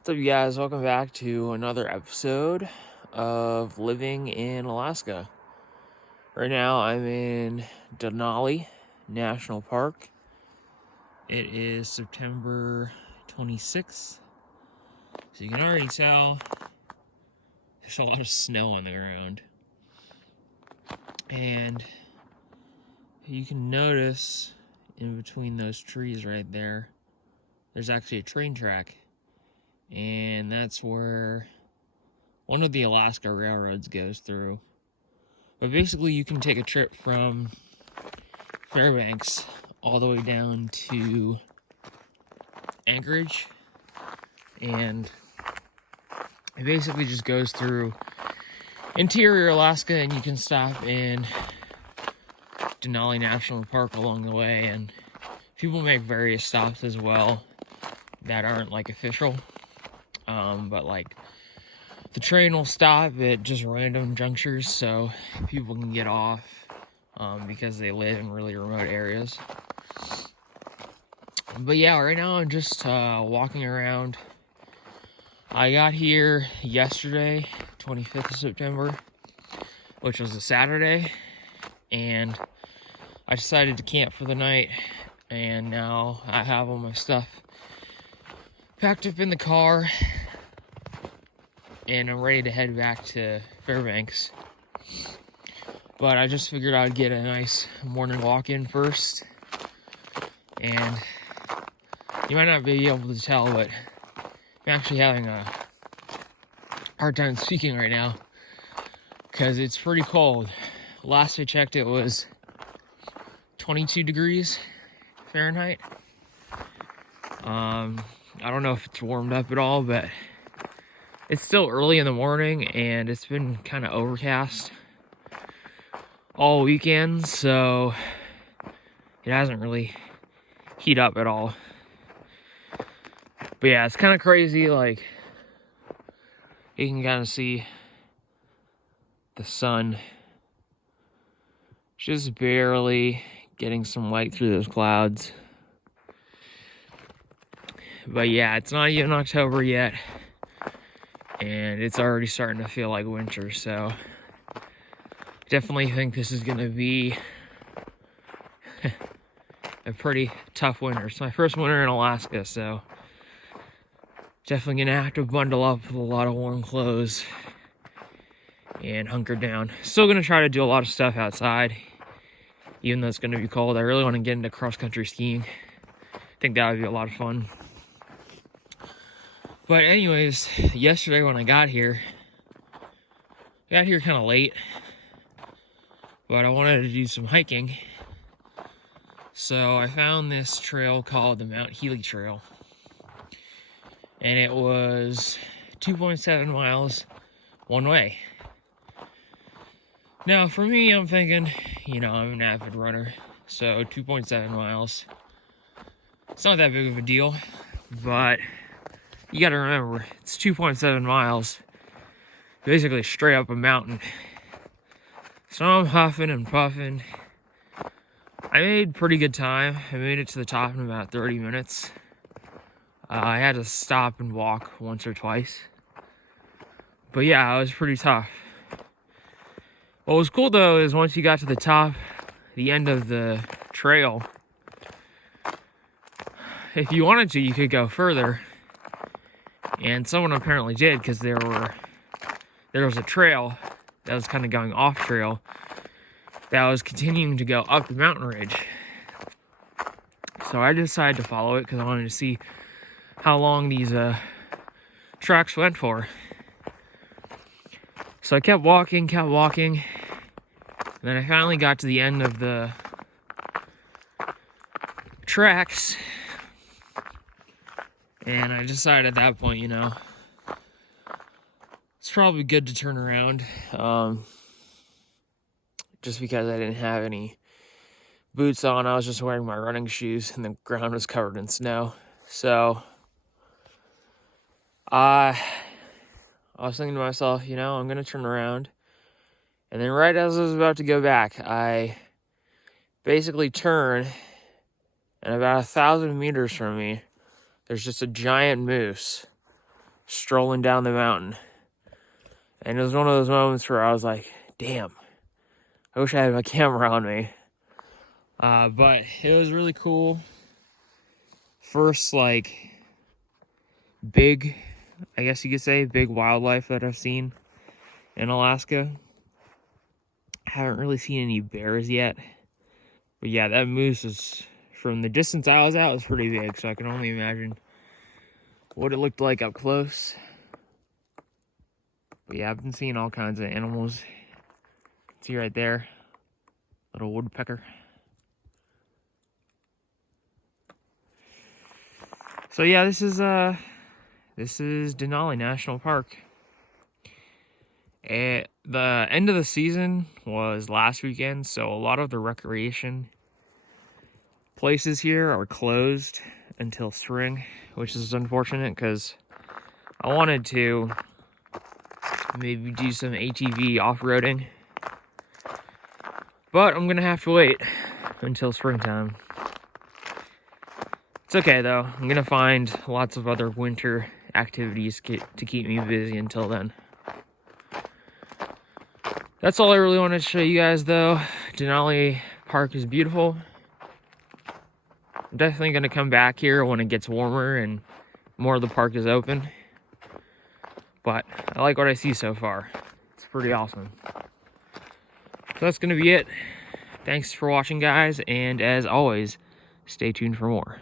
What's up, you guys? Welcome back to another episode of Living in Alaska. Right now, I'm in Denali National Park. It is September 26th, so you can already tell there's a lot of snow on the ground. And you can notice in between those trees right there, there's actually a train track. And that's where one of the Alaska railroads goes through. But basically, you can take a trip from Fairbanks all the way down to Anchorage, and it basically just goes through interior Alaska, and you can stop in Denali National Park along the way, and people make various stops as well that aren't like official, but like the train will stop at just random junctures so people can get off because they live in really remote areas. But yeah, right now I'm just walking around. I got here yesterday, 25th of September, which was a Saturday, and I decided to camp for the night, and now I have all my stuff packed up in the car, and I'm ready to head back to Fairbanks. But I just figured I'd get a nice morning walk in first, and you might not be able to tell, but I'm actually having a hard time speaking right now because it's pretty cold. Last I checked, it was 22 degrees Fahrenheit. I don't know if it's warmed up at all, but it's still early in the morning and it's been kind of overcast all weekend, so it hasn't really heat up at all. But yeah, it's kind of crazy. Like, you can kind of see the sun just barely getting some light through those clouds. But yeah, it's not even October yet, and it's already starting to feel like winter, so definitely think this is gonna be a pretty tough winter. It's my first winter in Alaska, so definitely gonna have to bundle up with a lot of warm clothes and hunker down. Still gonna try to do a lot of stuff outside, even though it's gonna be cold. I really want to get into cross-country skiing. I think that would be a lot of fun. But anyways, yesterday when I got here kind of late, but I wanted to do some hiking. So I found this trail called the Mount Healy Trail. And it was 2.7 miles one way. Now, for me, I'm thinking, I'm an avid runner, so 2.7 miles, it's not that big of a deal, but you gotta remember, it's 2.7 miles, basically straight up a mountain. So I'm huffing and puffing. I made pretty good time. I made it to the top in about 30 minutes. I had to stop and walk once or twice. But yeah, it was pretty tough. What was cool though is once you got to the top, the end of the trail, if you wanted to, you could go further. And someone apparently did, because there was a trail that was kind of going off trail that was continuing to go up the mountain ridge. So I decided to follow it because I wanted to see how long these tracks went for. So I kept walking, and then I finally got to the end of the tracks, and I decided at that point, it's probably good to turn around, just because I didn't have any boots on. I was just wearing my running shoes, and the ground was covered in snow. So I was thinking to myself, I'm going to turn around. And then right as I was about to go back, I basically turn, and about 1,000 meters from me, there's just a giant moose strolling down the mountain. And it was one of those moments where I was like, damn, I wish I had my camera on me. But it was really cool. First, like, big, I guess you could say, big wildlife that I've seen in Alaska. Haven't really seen any bears yet. But yeah, that moose is, from the distance I was at, was pretty big. So I can only imagine what it looked like up close. But yeah, I've been seeing all kinds of animals. See right there, little woodpecker. So yeah, this is Denali National Park. The end of the season was last weekend, so a lot of the recreation places here are closed until spring, which is unfortunate because I wanted to maybe do some ATV off-roading, but I'm gonna have to wait until springtime. It's okay though, I'm gonna find lots of other winter activities to keep me busy until then. That's all I really wanted to show you guys though. Denali Park is beautiful. I'm definitely gonna come back here when it gets warmer and more of the park is open. But I like what I see so far. It's pretty awesome. So that's gonna be it. Thanks for watching, guys, and as always, stay tuned for more.